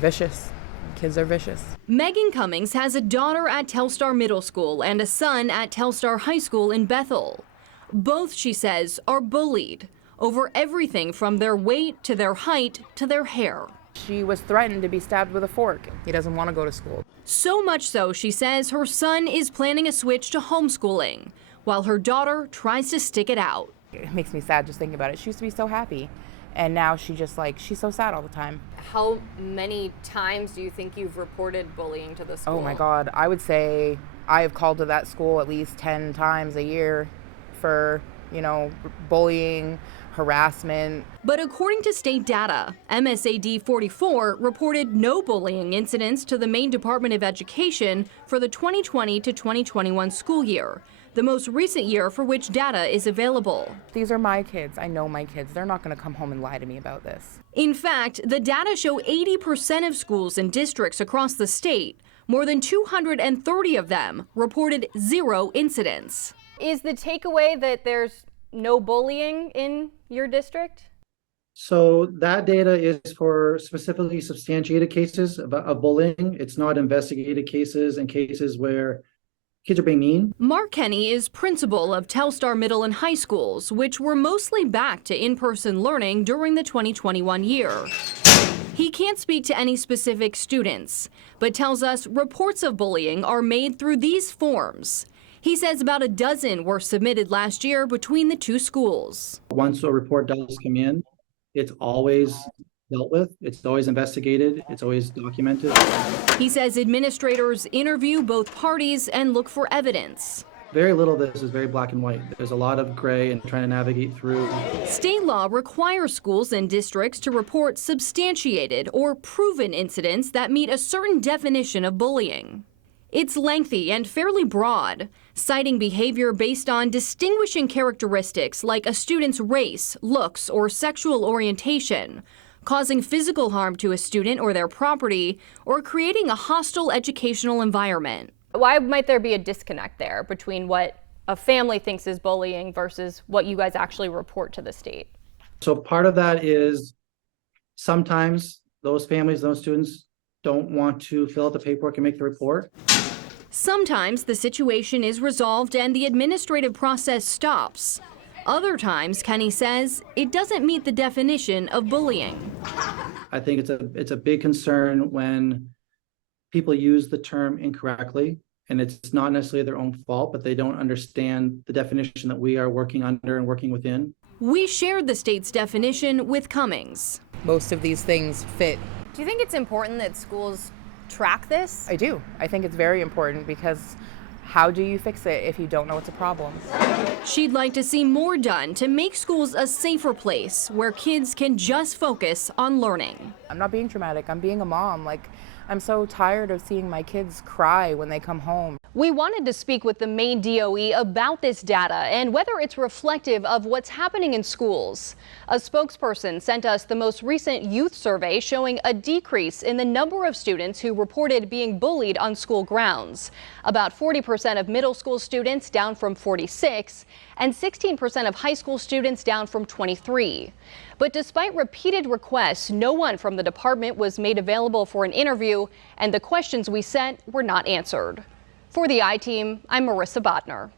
Vicious. Kids are vicious. Megan Cummings has a daughter at Telstar Middle School and a son at Telstar High School in Bethel. Both, she says, are bullied over everything from their weight to their height to their hair. She was threatened to be stabbed with a fork. He doesn't want to go to school. So much so, she says, her son is planning a switch to homeschooling, while her daughter tries to stick it out. It makes me sad just thinking about it. She used to be so happy, and now she's so sad all the time. How many times do you think you've reported bullying to the school? Oh my God, I would say I have called to that school at least 10 times a year for, bullying, harassment. But according to state data, MSAD 44 reported no bullying incidents to the Maine Department of Education for the 2020 to 2021 school year, the most recent year for which data is available. These are my kids. I know my kids. They're not going to come home and lie to me about this. In fact, the data show 80% of schools and districts across the state, more than 230 of them, reported 0 incidents. Is the takeaway that there's no bullying in your district? So that data is for specifically substantiated cases of bullying. It's not investigated cases and cases where kids are being mean. Mark Kenny is principal of Telstar Middle and High Schools, which were mostly back to in-person learning during the 2021 year. He can't speak to any specific students, but tells us reports of bullying are made through these forms. He says about a dozen were submitted last year between the two schools. Once a report does come in, it's always dealt with. It's always investigated. It's always documented. He says administrators interview both parties and look for evidence. Very little of this is very black and white. There's a lot of gray and trying to navigate through. State law requires schools and districts to report substantiated or proven incidents that meet a certain definition of bullying. It's lengthy and fairly broad, citing behavior based on distinguishing characteristics like a student's race, looks, or sexual orientation, causing physical harm to a student or their property, or creating a hostile educational environment. Why might there be a disconnect there between what a family thinks is bullying versus what you guys actually report to the state? So part of that is sometimes those families, those students don't want to fill out the paperwork and make the report. Sometimes the situation is resolved and the administrative process stops. Other times, Kenny says, it doesn't meet the definition of bullying. I think it's a big concern when people use the term incorrectly, and it's not necessarily their own fault, but they don't understand the definition that we are working under and working within. We shared the state's definition with Cummings. Most of these things fit. Do you think it's important that schools track this? I do. I think it's very important because how do you fix it if you don't know it's a problem? She'd like to see more done to make schools a safer place where kids can just focus on learning. I'm not being dramatic. I'm being a mom. I'm so tired of seeing my kids cry when they come home. We wanted to speak with the Maine DOE about this data and whether it's reflective of what's happening in schools. A spokesperson sent us the most recent youth survey showing a decrease in the number of students who reported being bullied on school grounds. About 40% of middle school students, down from 46, and 16% of high school students, down from 23. But despite repeated requests, no one from the department was made available for an interview, and the questions we sent were not answered. For the I-Team, I'm Marissa Botner.